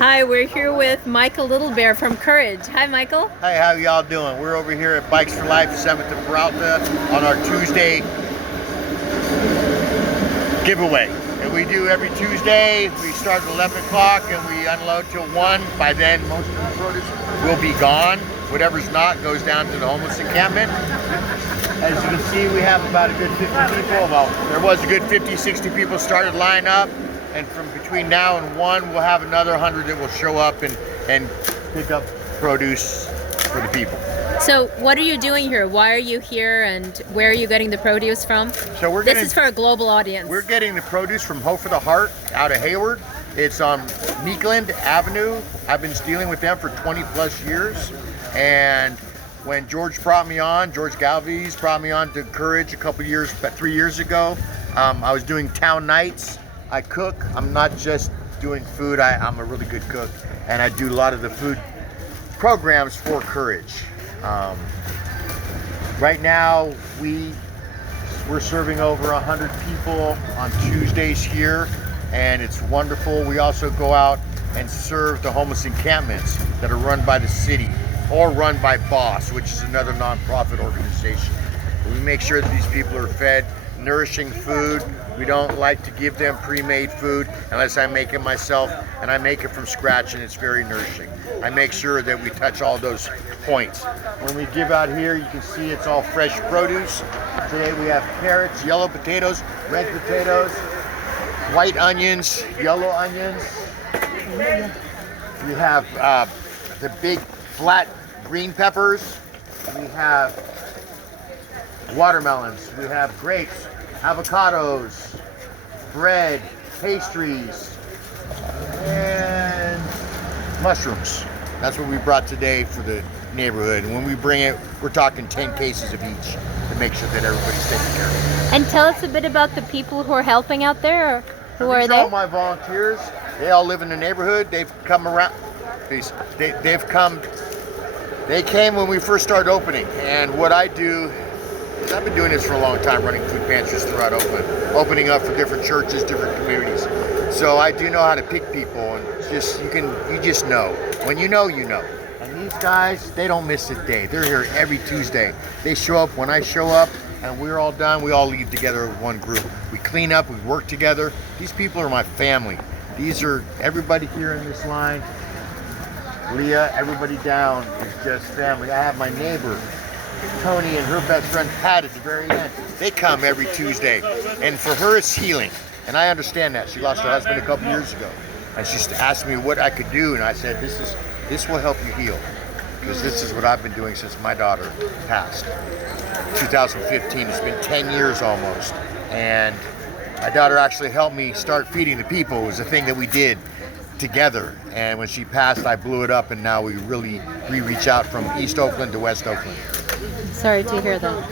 Hi, we're here with Michael Little Bear from Curyj. Hi, Michael. Hey, how y'all doing? We're over here at Bikes for Life, 7th and Peralta on our Tuesday giveaway. And we do every Tuesday. We start at 11 o'clock and we unload till 1. By then, most of the produce will be gone. Whatever's not goes down to the homeless encampment. As you can see, we have about a good 50 people. Well, there was a good 50, 60 people started lining up. And from between now and 1, we'll have another 100 that will show up and pick up produce for the people. So what are you doing here? Why are you here and where are you getting the produce from? So this is for a global audience. We're getting the produce from Hope for the Heart out of Hayward. It's on Oakland Avenue. I've been dealing with them for 20 plus years. And when George Galvez brought me on to Curyj about 3 years ago, I was doing town nights. I cook. I'm not just doing food. I'm a really good cook, and I do a lot of the food programs for Curyj. Right now, we're serving over 100 people on Tuesdays here, and it's wonderful. We also go out and serve the homeless encampments that are run by the city or run by BOSS, which is another nonprofit organization. We make sure that these people are fed nourishing food. We don't like to give them pre-made food unless I make it myself, and I make it from scratch, and it's very nourishing. I make sure that we touch all those points. When we give out here, you can see it's all fresh produce. Today we have carrots, yellow potatoes, red potatoes, white onions, yellow onions. We have the big flat green peppers. We have watermelons. We have grapes, avocados, bread, pastries, and mushrooms. That's what we brought today for the neighborhood. And when we bring it, we're talking 10 cases of each to make sure that everybody's taken care of. And tell us a bit about the people who are helping out there. Or who are These they? All my volunteers. They all live in the neighborhood. They've come around. They came when we first started opening. And what I do, I've been doing this for a long time, running food pantries throughout Oakland, opening up for different churches, different communities. So I do know how to pick people, and you just know. When you know, you know. And these guys, they don't miss a day. They're here every Tuesday. They show up when I show up, and we're all done. We all leave together as one group. We clean up, we work together. These people are my family. These are everybody here in this line. Leah, everybody down is just family. I have my neighbor, Tony, and her best friend Pat at the very end. They come every Tuesday, and for her it's healing, and I understand that. She lost her husband a couple years ago, and she asked me what I could do, and I said, this will help you heal, because this is what I've been doing since my daughter passed. 2015, it's been 10 years almost, and my daughter actually helped me start feeding the people. It was a thing that we did together, and when she passed, I blew it up, and now we reach out from East Oakland to West Oakland. Sorry to hear that.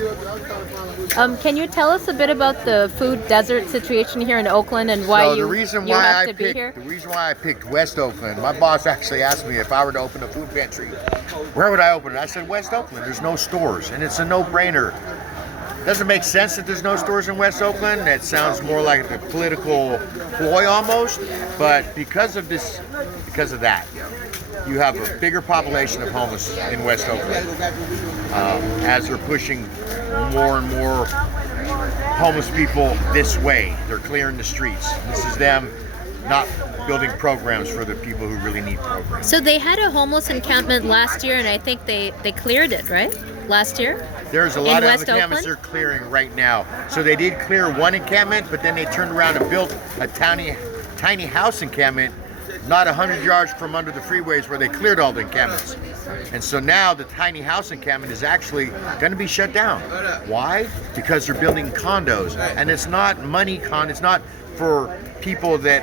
Can you tell us a bit about the food desert situation here in Oakland and why you have to be here? The reason why I picked West Oakland, my boss actually asked me if I were to open a food pantry, where would I open it? I said West Oakland. There's no stores, and it's a no-brainer. Doesn't make sense that there's no stores in West Oakland. That sounds more like a political ploy almost, but because of that, you have a bigger population of homeless in West Oakland. As they're pushing more and more homeless people this way, they're clearing the streets. This is them not building programs for the people who really need programs. So they had a homeless encampment last year, and I think they cleared it, right? Last year? There's a lot of encampments they're clearing right now. So they did clear one encampment, but then they turned around and built a tiny house encampment not 100 yards from under the freeways where they cleared all the encampments. And so now the tiny house encampment is actually going to be shut down. Why? Because they're building condos, and it's not it's not for people that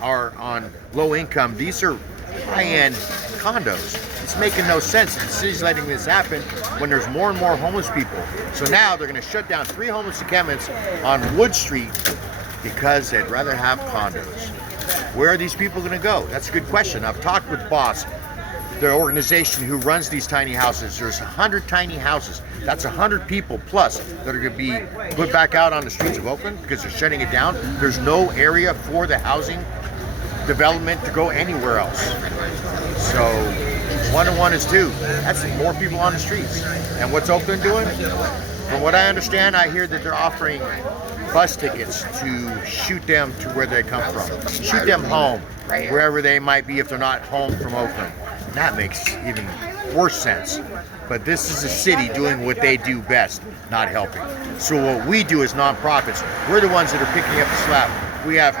are on low income. These are high-end condos. It's making no sense. The city's letting this happen when there's more and more homeless people. So now they're going to shut down 3 homeless encampments on Wood Street because they'd rather have condos. Where are these people going to go? That's a good question. I've talked with BOSS. the organization who runs these tiny houses. There's 100 tiny houses. That's 100 people plus that are going to be put back out on the streets of Oakland because they're shutting it down. There's no area for the housing development to go anywhere else. So 1 and 1 is 2. That's more people on the streets. And what's Oakland doing? From what I understand, I hear that they're offering bus tickets to shoot them to where they come from. Shoot them home, wherever they might be if they're not home from Oakland. And that makes even worse sense. But this is a city doing what they do best, not helping. So what we do as nonprofits, we're the ones that are picking up the slack. We have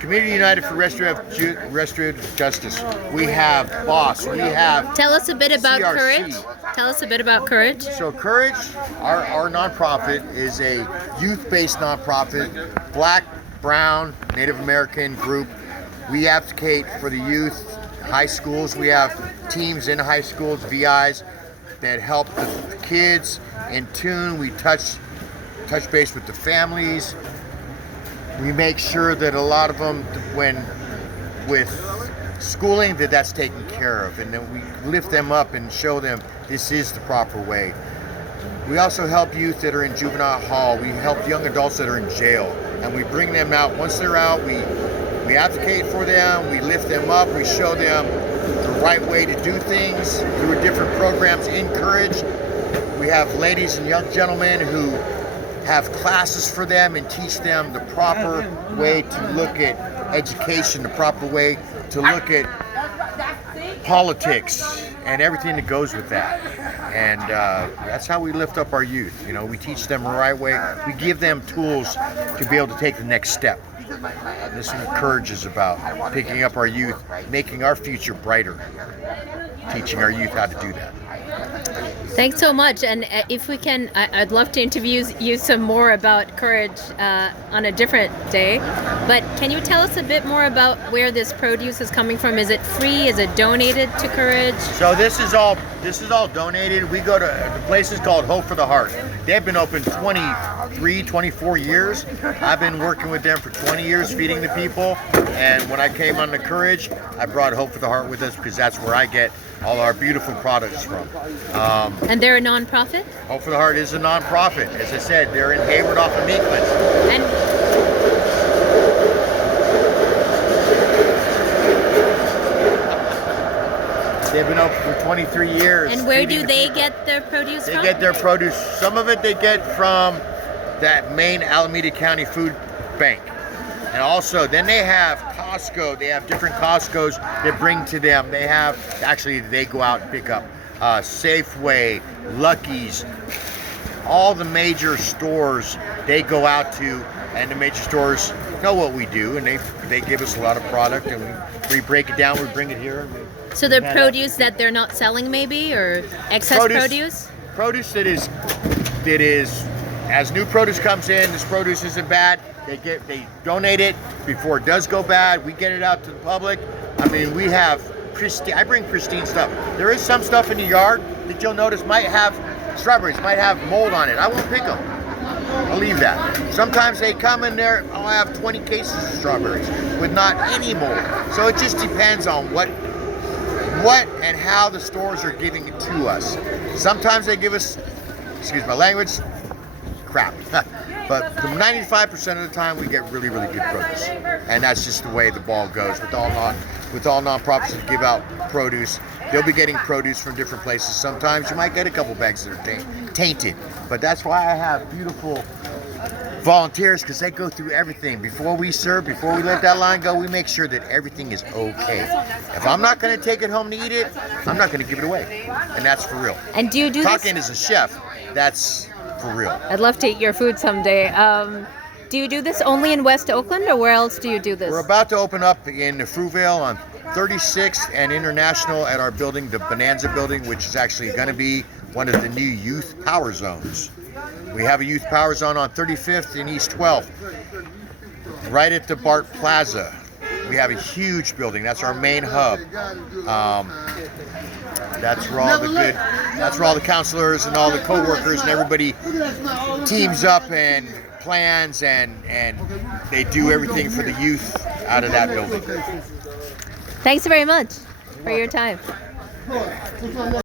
Community United for Restorative Justice. We have BOSS. We have Tell us a bit about CRC. Curyj. Tell us a bit about Curyj. So Curyj, our nonprofit, is a youth-based nonprofit, Black, Brown, Native American group. We advocate for the youth, high schools. We have teams in high schools, VIs, that help the kids in tune. We touch base with the families. We make sure that a lot of them, when with schooling, that's taken care of, and then we lift them up and show them this is the proper way. We also help youth that are in juvenile hall. We help young adults that are in jail, and we bring them out. Once they're out, we advocate for them, we lift them up, we show them the right way to do things through different programs in Curyj. We have ladies and young gentlemen who have classes for them and teach them the proper way to look at education, the proper way to look at politics and everything that goes with that. And that's how we lift up our youth. You know, we teach them the right way. We give them tools to be able to take the next step. This is what Curyj is about, picking up our youth, making our future brighter, teaching our youth how to do that. Thanks so much. And if we can, I'd love to interview you some more about Curyj on a different day. But can you tell us a bit more about where this produce is coming from? Is it free? Is it donated to Curyj? So this is all donated. We go to the place is called Hope for the Heart. They've been open 23, 24 years. I've been working with them for 20 years, feeding the people. And when I came on the Curyj, I brought Hope for the Heart with us because that's where I get all our beautiful products from. And they're a nonprofit? Hope for the Heart is a nonprofit. As I said, they're in Hayward off of Oakland. And they've been open for 23 years. And where do they get their produce from? They get their produce, some of it they get from that main Alameda County Food Bank. And also, then they have Costco. They have different Costcos that bring to them. They have, actually, they go out and pick up Safeway, Lucky's, all the major stores they go out to, and the major stores know what we do, and they give us a lot of product, and we break it down, we bring it here. So they're produce that they're not selling maybe, or excess produce? Produce that is, as new produce comes in, this produce isn't bad, they donate it before it does go bad. We get it out to the public. I mean, we have I bring pristine stuff. There is some stuff in the yard that you'll notice might have strawberries, might have mold on it. I won't pick them. I'll leave that. Sometimes they come in there, I'll have 20 cases of strawberries with not any mold. So it just depends on what and how the stores are giving it to us. Sometimes they give us, excuse my language, crap. But the 95% of the time we get really, really good produce. And that's just the way the ball goes with all nonprofits that give out produce. They'll be getting produce from different places. Sometimes you might get a couple bags that are tainted. But that's why I have beautiful volunteers, because they go through everything. Before we serve, before we let that line go, we make sure that everything is okay. If I'm not going to take it home to eat it, I'm not going to give it away. And that's for real. And do you do Talking as a chef, that's for real. I'd love to eat your food someday. Do you do this only in West Oakland, or where else do you do this? We're about to open up in Fruitvale on 36th and International at our building, the Bonanza building, which is actually going to be one of the new youth power zones. We have a youth power zone on 35th and East 12th, right at the Bart Plaza. We have a huge building. That's our main hub. That's where all the counselors and all the co-workers and everybody teams up and plans and they do everything for the youth out of that building. Thanks very much for your time.